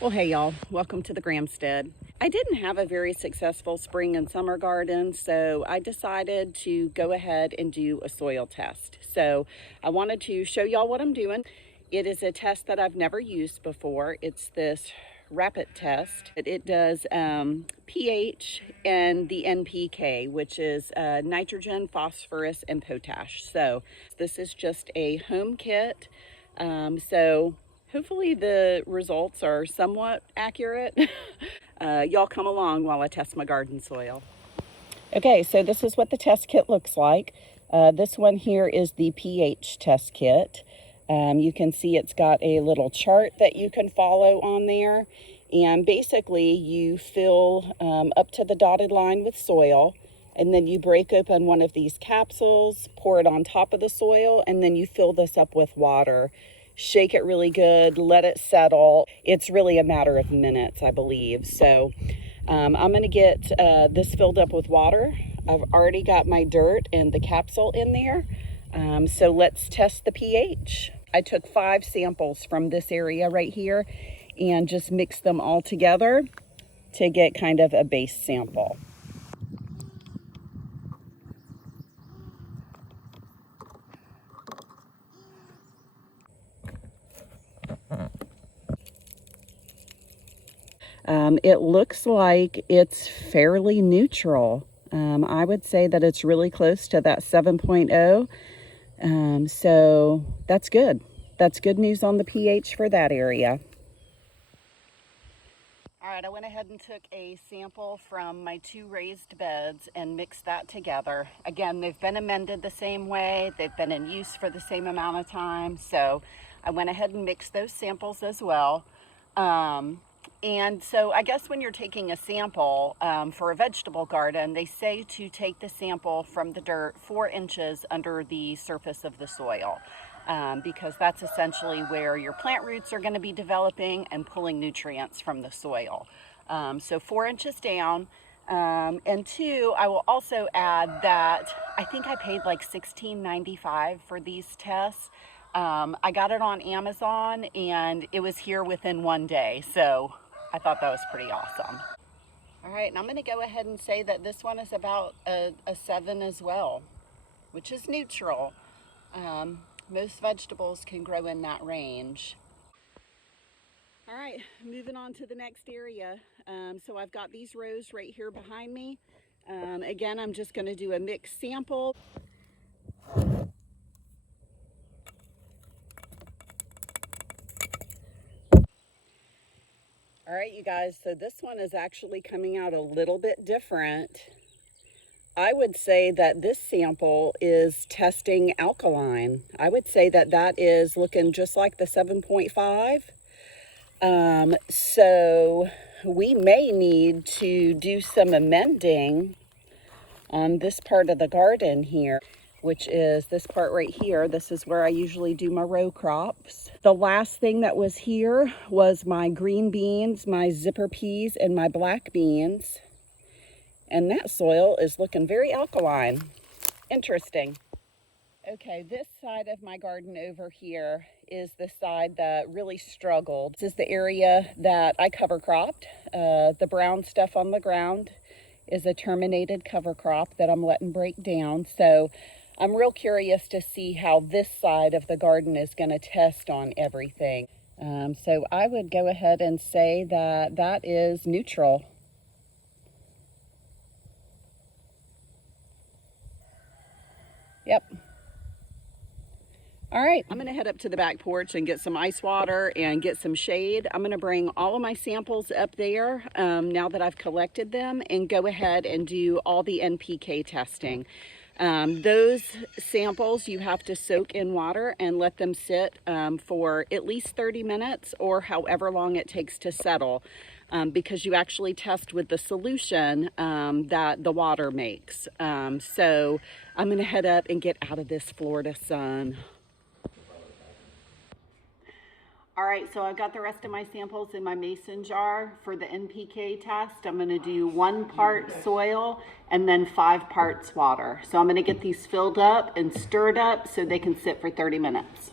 Well, hey y'all, welcome to the Grahamstead. I didn't have a very successful spring and summer garden, so I decided to go ahead and do a soil test. So I wanted to show y'all what I'm doing. It is a test that I've never used before. It's this rapid test. It does pH and the NPK, which is nitrogen, phosphorus, and potash. So this is just a home kit. So hopefully the results are somewhat accurate. Y'all come along while I test my garden soil. Okay, so this is what the test kit looks like. This one here is the pH test kit. You can see it's got a little chart that you can follow on there. And basically you fill up to the dotted line with soil, and then you break open one of these capsules, pour it on top of the soil, and then you fill this up with water. Shake it really good, let it settle. It's really a matter of minutes, I believe. So I'm gonna get this filled up with water. I've already got my dirt and the capsule in there. So let's test the pH. I took 5 samples from this area right here and just mixed them all together to get kind of a base sample. It looks like it's fairly neutral. I would say that it's really close to that 7.0. So that's good. That's good news on the pH for that area. All right, I went ahead and took a sample from my 2 raised beds and mixed that together. Again, they've been amended the same way. They've been in use for the same amount of time. So I went ahead and mixed those samples as well. And so I guess when you're taking a sample for a vegetable garden, they say to take the sample from the dirt 4 inches under the surface of the soil, because that's essentially where your plant roots are going to be developing and pulling nutrients from the soil. So 4 inches down. And 2, I will also add that I think I paid like $16.95 for these tests. I got it on Amazon and it was here within 1 day. So I thought that was pretty awesome. All right, and I'm going to go ahead and say that this one is about a 7 as well, which is neutral. Most vegetables can grow in that range. All right, moving on to the next area. So I've got these rows right here behind me. Again, I'm just going to do a mixed sample. All right, you guys, so this one is actually coming out a little bit different. I would say that this sample is testing alkaline. I would say that that is looking just like the 7.5. So we may need to do some amending on this part of the garden here, which is this part right here. This is where I usually do my row crops. The last thing that was here was my green beans, my zipper peas, and my black beans. And that soil is looking very alkaline. Interesting. Okay, this side of my garden over here is the side that really struggled. This is the area that I cover cropped. The brown stuff on the ground is a terminated cover crop that I'm letting break down. So I'm real curious to see how this side of the garden is going to test on everything. So I would go ahead and say that that is neutral. Yep. All right, I'm gonna head up to the back porch and get some ice water and get some shade. I'm gonna bring all of my samples up there now that I've collected them, and go ahead and do all the NPK testing. Those samples you have to soak in water and let them sit for at least 30 minutes or however long it takes to settle, because you actually test with the solution that the water makes. So I'm gonna head up and get out of this Florida sun. All right, so I've got the rest of my samples in my mason jar for the NPK test. I'm gonna do 1 part soil and then 5 parts water. So I'm gonna get these filled up and stirred up so they can sit for 30 minutes.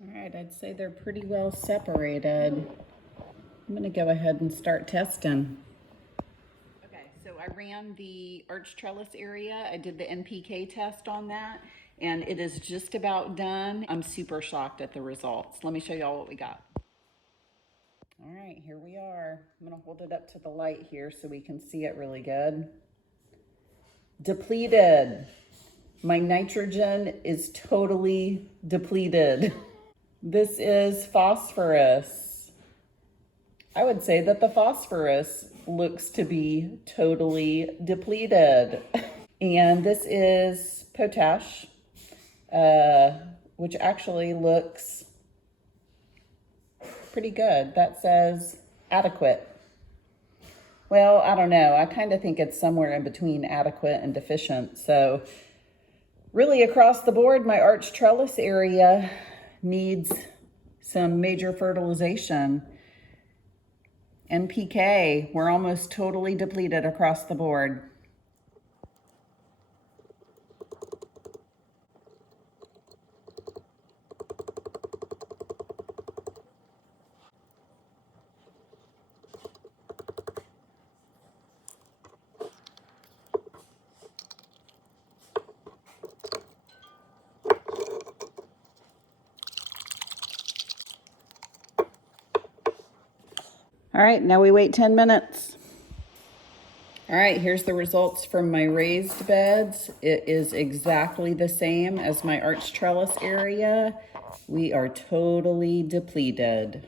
All right, I'd say they're pretty well separated. I'm gonna go ahead and start testing. Okay, so I ran the arch trellis area. I did the NPK test on that, and it is just about done. I'm super shocked at the results. Let me show y'all what we got. All right, here we are. I'm gonna hold it up to the light here so we can see it really good. Depleted. My nitrogen is totally depleted. This is phosphorus. I would say that the phosphorus looks to be totally depleted. And this is potash, which actually looks pretty good. That says adequate. Well, I don't know. I kind of think it's somewhere in between adequate and deficient. So really across the board, my arch trellis area needs some major fertilization. NPK, we're almost totally depleted across the board. All right, now we wait 10 minutes. All right, here's the results from my raised beds. It is exactly the same as my arch trellis area. We are totally depleted.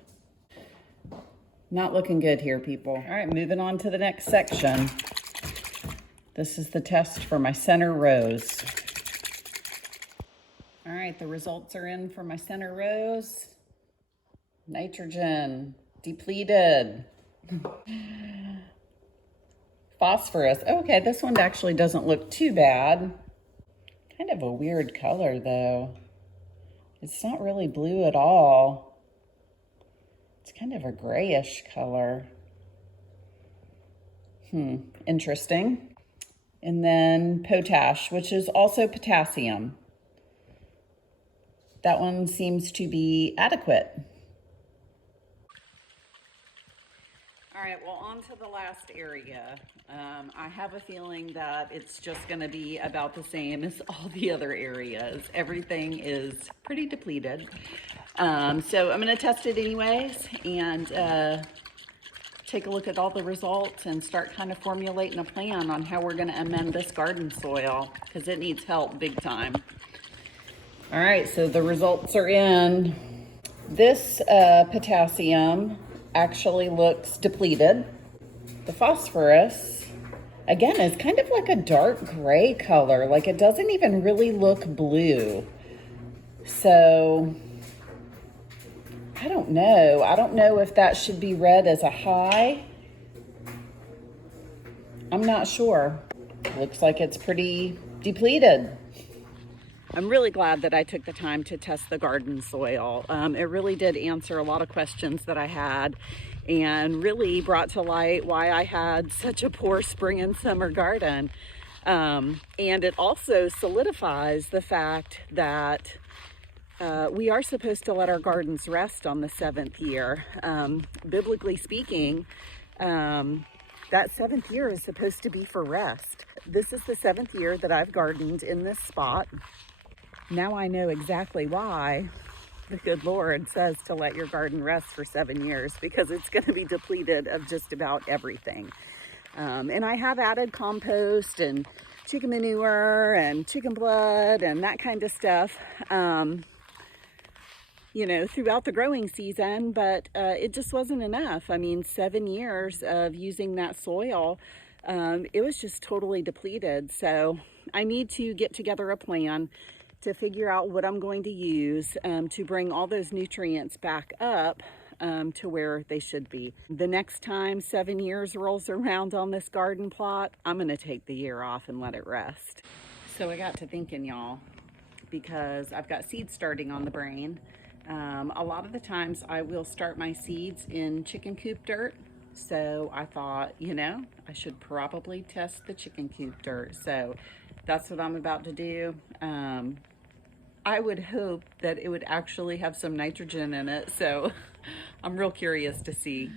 Not looking good here, people. All right, moving on to the next section. This is the test for my center rows. All right, the results are in for my center rows. Nitrogen, depleted. Phosphorus. Okay, this one actually doesn't look too bad. Kind of a weird color though. It's not really blue at all. It's kind of a grayish color. Interesting. And then potash, which is also potassium. That one seems to be adequate. All right, well, on to the last area. I have a feeling that it's just gonna be about the same as all the other areas. Everything is pretty depleted. So I'm gonna test it anyways and take a look at all the results and start kind of formulating a plan on how we're gonna amend this garden soil because it needs help big time. All right, so the results are in. This potassium actually looks depleted. The phosphorus, again, is kind of like a dark gray color. Like it doesn't even really look blue. So I don't know. I don't know if that should be read as a high. I'm not sure. Looks like it's pretty depleted. I'm really glad that I took the time to test the garden soil. It really did answer a lot of questions that I had and really brought to light why I had such a poor spring and summer garden. And it also solidifies the fact that we are supposed to let our gardens rest on the 7th year. Biblically speaking, that 7th year is supposed to be for rest. This is the 7th year that I've gardened in this spot. Now I know exactly why the good Lord says to let your garden rest for 7 years, because it's going to be depleted of just about everything. And I have added compost and chicken manure and chicken blood and that kind of stuff, you know, throughout the growing season, but it just wasn't enough. I mean, 7 years of using that soil, it was just totally depleted. So I need to get together a plan to figure out what I'm going to use to bring all those nutrients back up to where they should be. The next time 7 years rolls around on this garden plot, I'm gonna take the year off and let it rest. So I got to thinking, y'all, because I've got seeds starting on the brain. A lot of the times I will start my seeds in chicken coop dirt. So I thought, you know, I should probably test the chicken coop dirt. So that's what I'm about to do. I would hope that it would actually have some nitrogen in it, so I'm real curious to see.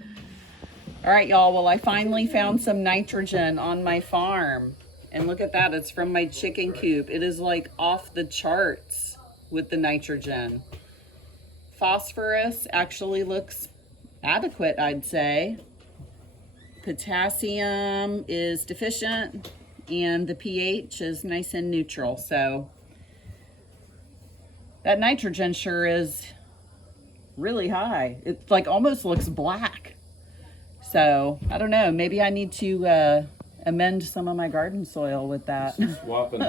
All right, y'all, well, I finally found some nitrogen on my farm. And look at that, it's from my chicken coop. It is like off the charts with the nitrogen. Phosphorus actually looks adequate, I'd say. Potassium is deficient, and the pH is nice and neutral. So that nitrogen sure is really high. It like almost looks black. So I don't know, maybe I need to amend some of my garden soil with that. Swapping.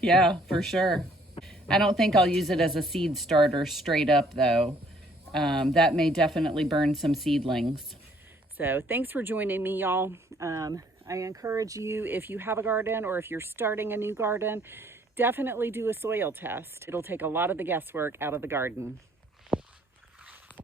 Yeah, for sure. I don't think I'll use it as a seed starter straight up though. That may definitely burn some seedlings. So thanks for joining me, y'all. I encourage you, if you have a garden or if you're starting a new garden, definitely do a soil test. It'll take a lot of the guesswork out of the garden.